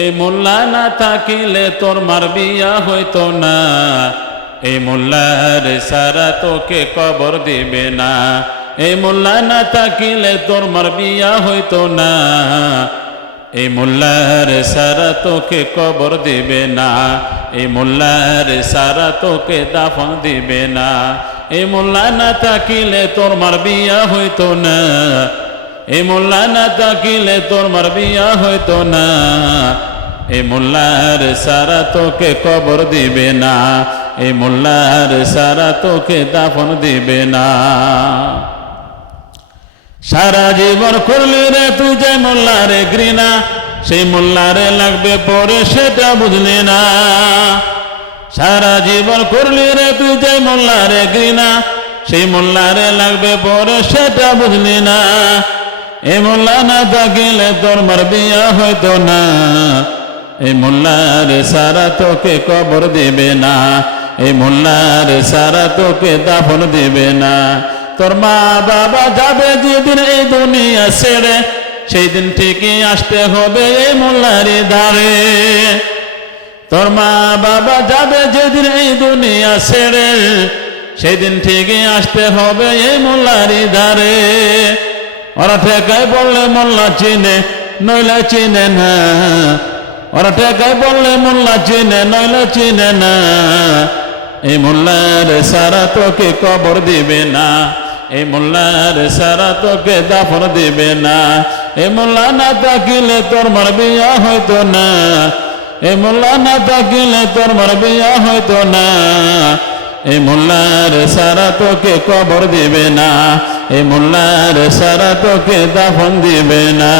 এই মোল্লা না থাকিলে তোর মার বিয়া হইতো না, এই মোল্লার সারা তোকে কবর দিবে না। এই মোল্লা না থাকিলে তোর মার বিয়া হইতো না, এই মোল্লার সারা তোকে কবর দিবে না। এই মোল্লার সারা তোকে দাফন দিবে না। এই মোল্লা না থাকিলে তোর মার বিয়া হইতো না, এই মোল্লা না থাকিলে তোর মার বিয়া হইতো না। এই মোল্লার সারা তোকে কবর দিবে না, এই মোল্লার সারা তোকে দাফন দিবে না। সারা জীবন করলি রে তুই যে মোল্লারে ঘৃণা, সেই মোল্লারে লাগবে পরে সেটা বুঝলি না। সারা জীবন করলি রে তুই যে মোল্লারে ঘৃণা, সেই মোল্লারে লাগবে পরে সেটা বুঝলি না। এই মোল্লা না থাকিলে তোর মার বিয়া হইতো না, এই মোল্লার সারা তোকে কবর দিবে না, এই মোল্লার সারা তোকে দাফন দিবে না। তোর মা বাবা যাবে যেদিন এই দুনিয়া ছেড়ে, সেই দিন ঠিকই আসতে হবে এই মোল্লারি দ্বারে। তোর মা বাবা যাবে যেদিন এই দুনিয়া ছেড়ে, সেই দিন ঠিকই আসতে হবে এই মোল্লারি দ্বারে। ওরা ঠেকায় বললে মোল্লা চিনে, নইলে চিনে না। ওরা ঠেকায় বললে মোল্লা চিনে, নইলে চিনে না। এই মোল্লার সারা তোকে কবর দিবে না, এই মোল্লার সারা তোকে দাফন দিবে না। এই মোল্লা না থাকিলে তোর মার বিয়া হইতো না, এই মোল্লা না থাকিলে তোর মার বিয়া হইতো না। এই মোল্লার সারা তোকে কবর দিবে না, এই মোল্লার সারা তোকে দাফন দিবে না।